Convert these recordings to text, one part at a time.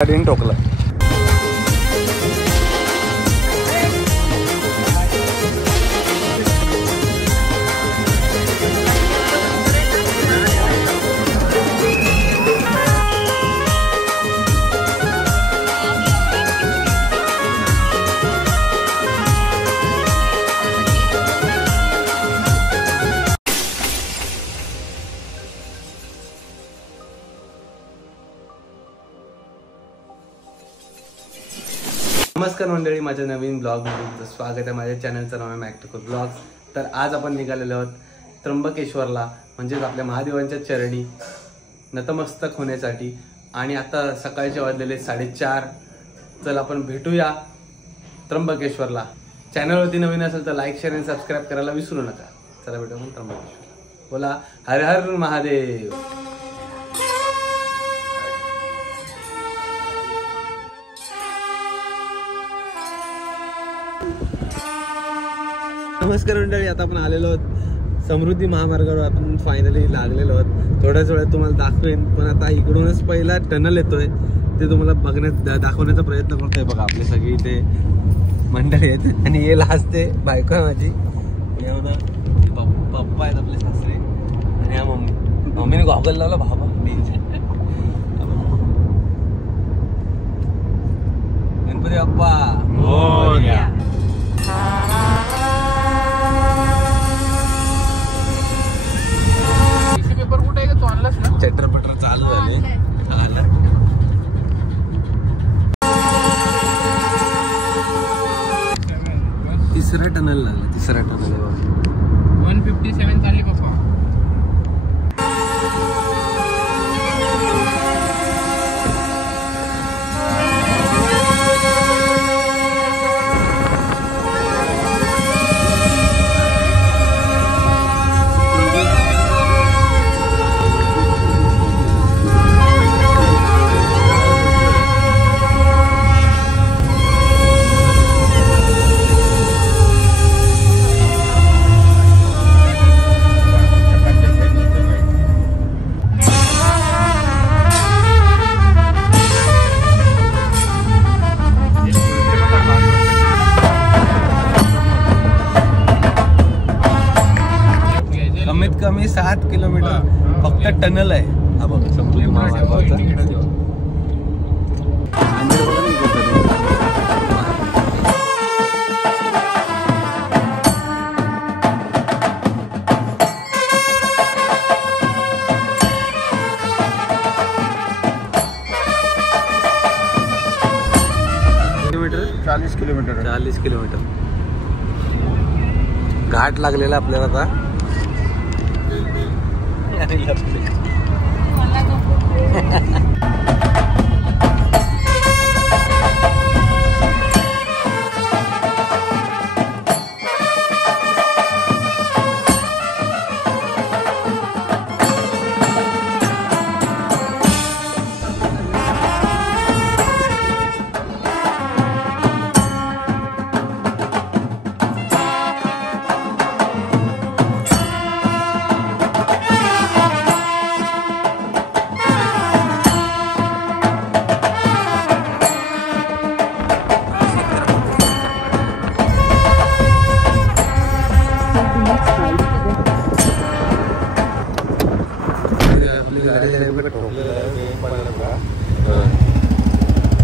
गाडीने ठोकलं. नमस्कार मंडळी, माझ्या नवीन ब्लॉगमध्ये स्वागत आहे. माझ्या चॅनलचं नाव आहे मॅक्टिको ब्लॉग्स. तर आज आपण निघालेलो आहोत त्र्यंबकेश्वरला, म्हणजेच आपल्या महादेवांच्या चरणी नतमस्तक होण्यासाठी. आणि आता सकाळचे वाजलेले 4:30. चल आपण भेटूया त्र्यंबकेश्वरला. चॅनलवरती नवीन असेल तर लाईक, शेअर आणि सबस्क्राईब करायला विसरू नका. चला भेटू मग त्र्यंबकेश्वर. बोला हर हर महादेव. नमस्कार मंडळी, आता आपण आलेलो आहोत समृद्धी महामार्गावर. आपण फायनली लागलेलो आहोत. थोड्याच वेळात तुम्हाला दाखवेन, पण आता इकडूनच पहिला टनल येतोय ते तुम्हाला दाखवण्याचा प्रयत्न करतोय. बघा आपले सगळे इथे मंडळी आहेत आणि हे लाजते बायको आहे माझी. पप्पा आहेत आपले सासरे आणि हा मम्मीने गॉगल लावला. बाबा गणपती बाप्पा. चटर चालू झाले. तिसरा टनल लागला. तिसरा टनल 157 चालली पप्पा. कमी 7 किलोमीटर फक्त टनल आहे. हा बघ समृद्धी महामार्गाचा. किलोमीटर 40 किलोमीटर घाट लागलेला आपल्याला आता.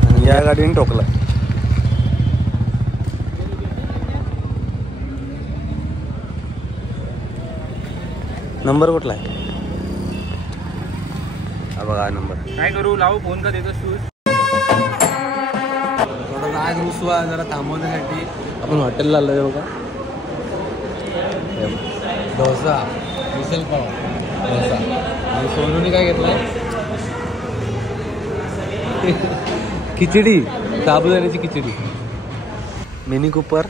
आणि या गाडीने ठोकला. नंबर कुठला आहे? हा बघा नंबर. काय करू, लावू फोन का देतोस तू? थोडा राग रुसवा जरा थांबवण्यासाठी आपण हॉटेलला आलोय. बघा डोसा, मिसल पाव, डोसा. आणि सोनूने काय घेतलंय? खिचडी, साबुदाण्याची खिचडी. Mini Cooper.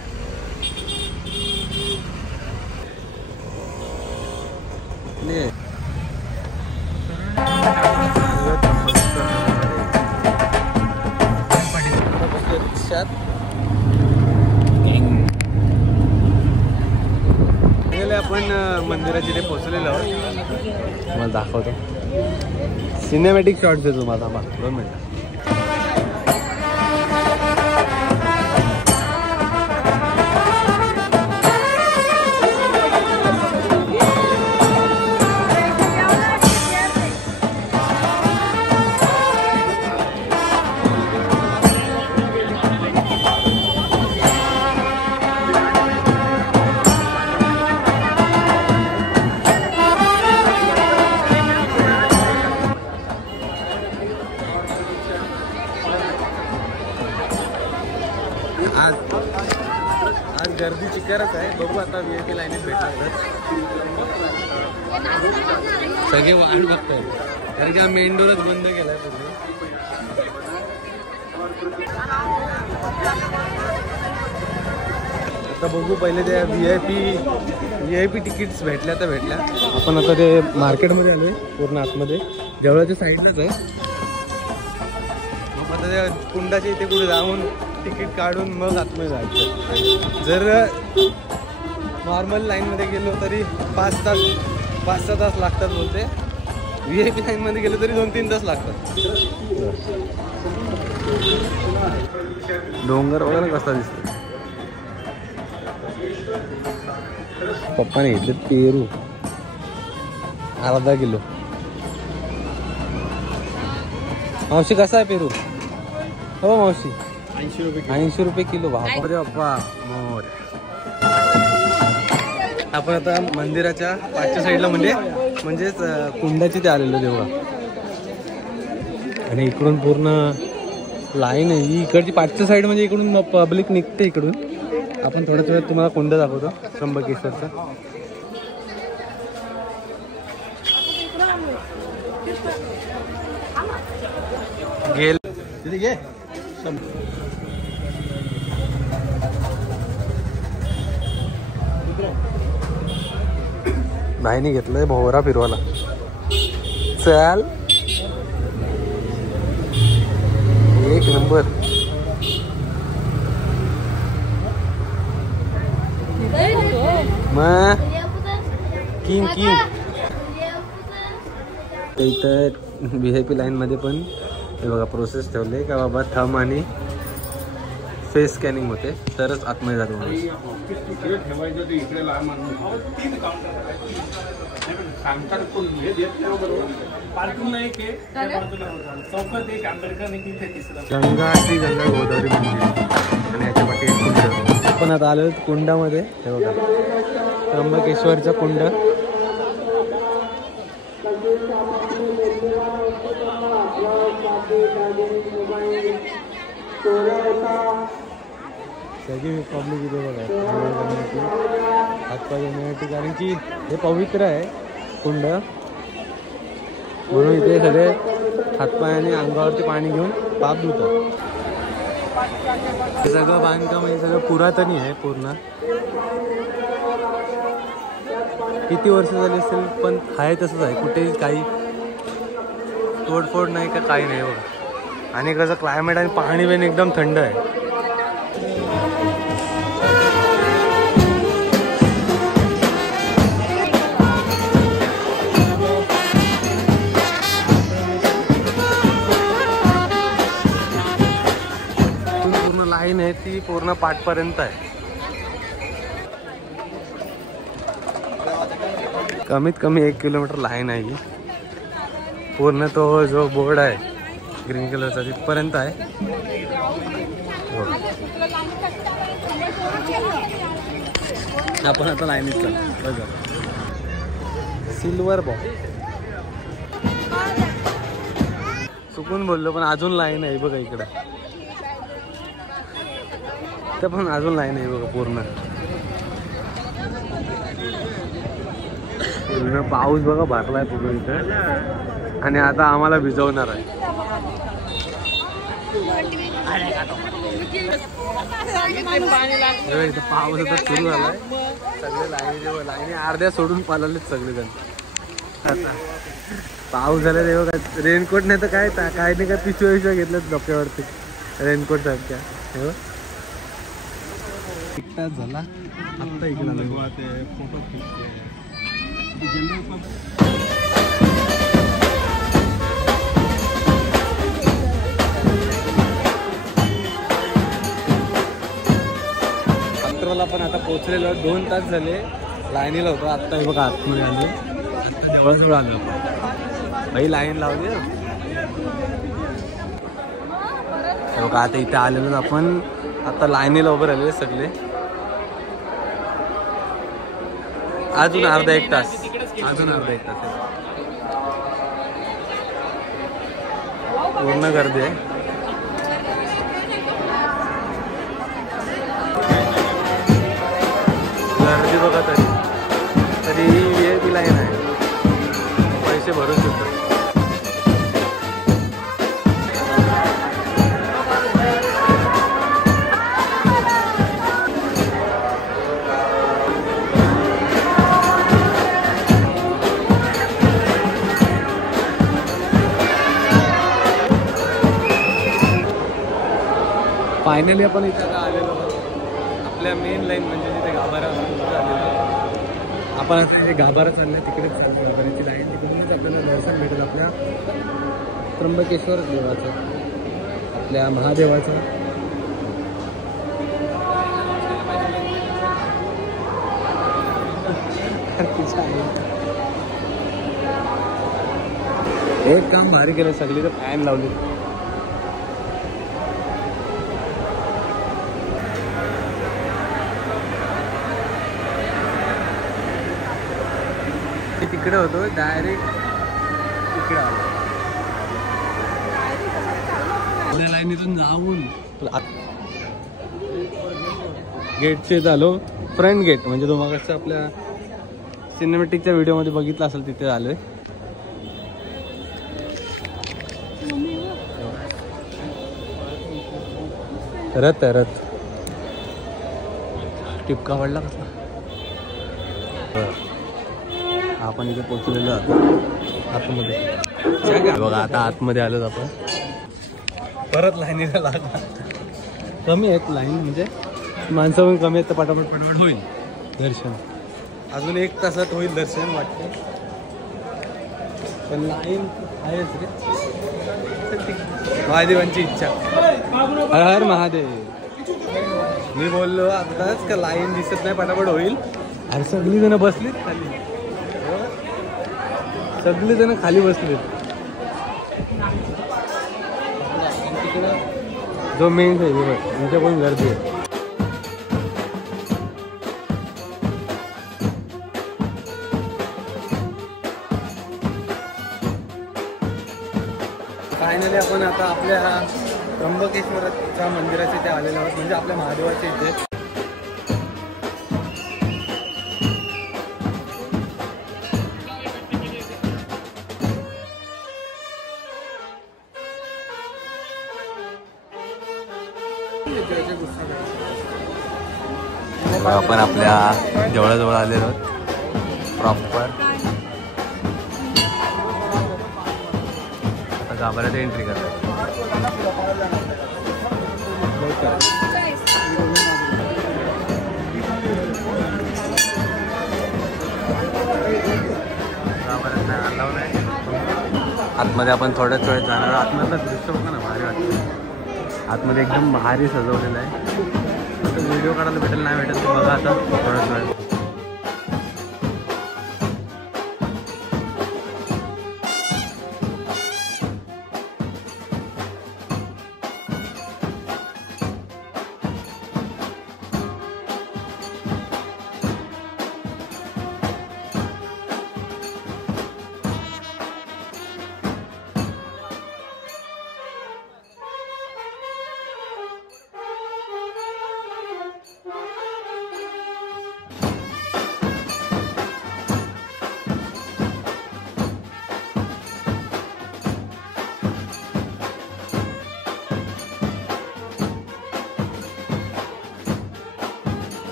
आपण मंदिराच्या इथे पोहोचलेलो आहोत. मला दाखवतो. सिनेमॅटिक शॉट्स आहे तुम्हाला. 2 मिनिटं. आज गर्दी चिकारच आहे. बघू आता VIP लाईनीत भेटणार. सगळे वाट बघताय कारण की मेन डोरच बंद केलाय पूर्ण. आता बघू पहिले त्या VIP तिकीट्स भेटल्या तर भेटल्या. आपण आता ते मार्केटमध्ये आलोय पूर्ण आतमध्ये जवळच्या साईडलाच आहे. मग आता त्या कुंडाच्या इथे कुठे जाऊन तिकीट काढून मग आतमध्ये जायचं. जर नॉर्मल लाईनमध्ये गेलो तरी 5-6 तास लागतात बोलते. VIP लाईनमध्ये गेलो तरी 2-3 तास लागतात. डोंगर वगैरे कसा दिसतो. पप्पाने घेतले पेरू अर्धा किलो. मावशी कसा आहे पेरू? हो मावशी 80 रुपये किलो. बापरे बाप्पा मोर. आपण आता मंदिराच्या पाचच्या साईडला म्हणजेच कुंडाची ते आलेलो तेव्हा. आणि इकडून पूर्ण लाईन आहे. ही इकडची पाचच्या साईड म्हणजे इकडून पब्लिक निघते इकडून. आपण थोड्याच वेळात तुम्हाला कुंड दाखवतो त्र्यंबकेश्वरचा. गेल भाईने घेतलंय भोवरा फिरवाला. चल एक नंबर. मग किंग इथं VIP लाईन मध्ये पण हे बघा प्रोसेस ठेवले का बाबा थंब आणि फेस स्कॅनिंग होते तरच आतमध्ये जातो. गंगा श्री गंगा गोदावरी मंदिर आणि याच्या पाठी कुंड. आपण आता आलो कुंडामध्ये. हे बघा त्र्यंबकेश्वरचा कुंड. सगळी पब्लिक इथे बघा हातपाय धुण्यासाठी कारण की हे पवित्र आहे कुंड म्हणून इथे सगळे हातपाय आणि अंगावरती पाणी घेऊन पाप धुतात. हे सगळं बांधकाम हे सगळं पुरातनी आहे पूर्ण. किती वर्ष झाली असेल पण आहे तसंच आहे. कुठेही काही तोडफोड नाही का काही नाही बघा. आणि कसं क्लायमेट आणि पाणी पण एकदम थंड आहे. पूर्ण लाईन आहे ती पूर्ण पाठपर्यंत आहे. कमीत कमी 1 किलोमीटर लाईन आहे ही. पूर्ण तो जो बोर्ड आहे ग्रीन कलरचा तिथपर्यंत आहे. आपण आता लाईनीत चालू बघा. सिल्वर बॉक्स चुकून बोललो पण अजून लाईन आहे बघा इकडं. तर पण अजून लाईन आहे बघा पूर्ण. पाऊस बघा भरलाय पूर्ण इथं आणि आता आम्हाला भिजवणार आहे. इथं पाऊस आता सुरू झालाय. सगळे लाईनी अर्ध्या सोडून पालवलेत सगळेजण. आता पाऊस झाला तेव्हा रेनकोट नाही तर काय नाही का पिशव्या घेतल्यात डोक्यावरती रेनकोट सारख्या. एक तास झाला आत्ता इकडे फोटो खिचते. अकराला पण आता पोहोचलेलो. 2 तास झाले लाईनीला होतो. आत्ता बघा आतमध्ये आलो. आत्ता जवळ आलो भाई लाईन लावली बघा. आता इथे आलेलो आपण. आता लाईनीला उभं राहिले सगळे. अजून अर्धा 1 तास आहे. पूर्ण गर्दी आहे. गर्दी बघा तरी VIP लाईन आहे, पैसे भरू सुद्धा. फायनली आपण इथं का आलेलो आपल्या मेन लाईन म्हणजे तिथे गाभारा आलेलो. आपण आता इथे गाभारा चाललं तिकडे गाभाऱ्याची लाईन तिकडूनच आपल्याला दर्शन भेटेल आपल्या त्र्यंबकेश्वर देवाचं, आपल्या महादेवाचं. एक काम भारी केलं, सगळी तर फॅन लावली. तिकडे होतो डायरेक्ट तिकडे आलो. लाईनीतून जाऊन गेटचे झालो, फ्रंट गेट म्हणजे तो मागच्या आपल्या सिनेमॅटिकच्या व्हिडिओमध्ये बघितलं असेल तिथे आलोय. रथ टिपका पडला कसला. आपण इथे पोहोचलेलो आतमध्ये बघा. आता आतमध्ये आलोच आपण. परत लाईनीला लागला. कमी आहेत लाईन, म्हणजे माणसं पण कमी आहेत तर पटापट होईल दर्शन. अजून 1 तासात होईल दर्शन वाटतं, पण लाईन आहेच रे. महादेवांची इच्छा. हर हर महादेव. मी बोललो आताच का लाईन दिसत नाही, पटापट होईल. अरे सगळी जण बसलीत खाली, सगळी जण खाली बसलेत. जो मेन आहे तिथे पण गर्दी आहे. फायनली आपण आता आपल्या त्र्यंबकेश्वराच्या मंदिराच्या इथे आलेलो आहोत, म्हणजे आपल्या महादेवाच्या इथे. आपण आपल्या देवळाजवळ आलेलो आहोत प्रॉपर. आता गाभाऱ्यात एंट्री करतात. गाभाऱ्यात नाही आला नाही. आतमध्ये आपण थोड्याच वेळेत जाणार. आतमधलं दृश्य बघा ना, भारी वाटतं. आतमध्ये एकदम भारी सजवलेलं आहे. व्हिडिओ काढायला भेटेल नाही भेटेल ते बघा आता थोड्याच वेळ.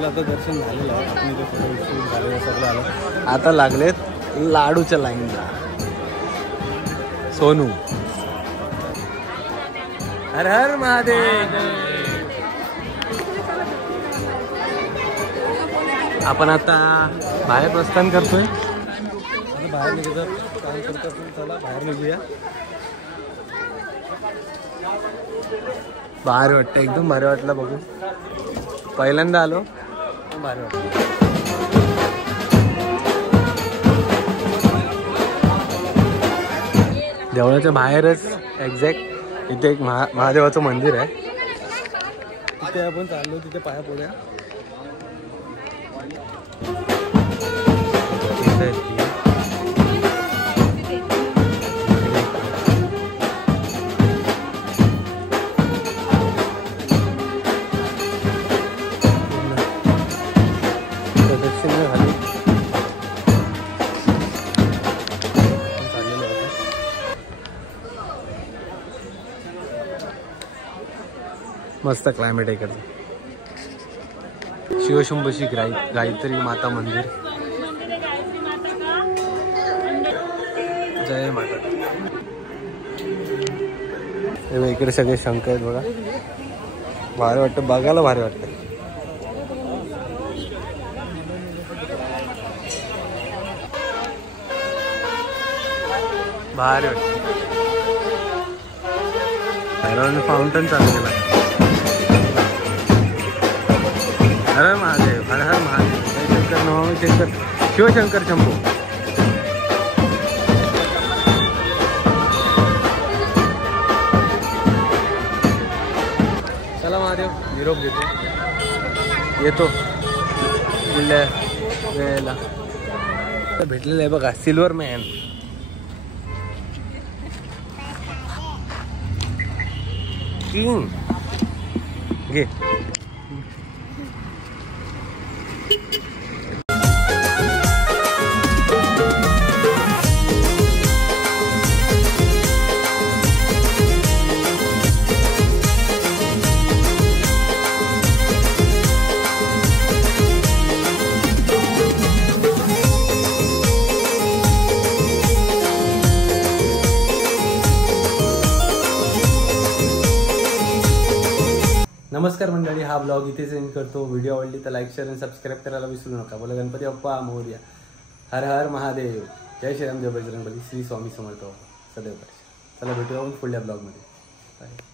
आता दर्शन झालेलं आहे, सगळं आलं. आता लागलेत लाडूच्या लाईनला. सोनू हर हर महादेव. आपण आता बाहेर प्रस्थान करतोय. आता बाहेर निघायचं काम करत असून चला बाहेर निघूया. भारी वाटतं, एकदम भारी वाटलं बघू. पहिल्यांदा आलो, भारी वाटतं. देवळाच्या बाहेरच एक्झॅक्ट इथे एक महादेवाचं मंदिर आहे. तिथे आपण चाललो, तिथे पाया पडूया. प्रदक्षिणा झाली. मस्त क्लायमेट आहे इकडचं. शिवशंभूची गायत्री माता मंदिर. जय माता. इकडे सगळे शंख आहेत बघा. भारी वाटतं बघायला, भारी वाटतं. भारी वाटतं. भैरवाने फाउंटन चालू केला. हर हर महादेव, हर हर महादेव, जय शंकर नमामि शंकर, शिवशंकर शंभू. चला महादेव, निरोप घेतो. येतो पुढल्या वेळेला. भेटलेलं आहे बघा सिल्वर मॅन. किंग घे. नमस्कार मंडळी, हा ब्लॉग इथेच एंड करतो. व्हिडिओ आवडली तर लाईक, शेअर आणि सबस्क्राईब करायला विसरू नका. बोला गणपती बाप्पा मोरया. हर हर महादेव. जय श्रीराम, जय बजरंगबली, श्री स्वामी समर्थ, सदैव. चला भेटूया पुढल्या ब्लॉगमध्ये. बाय.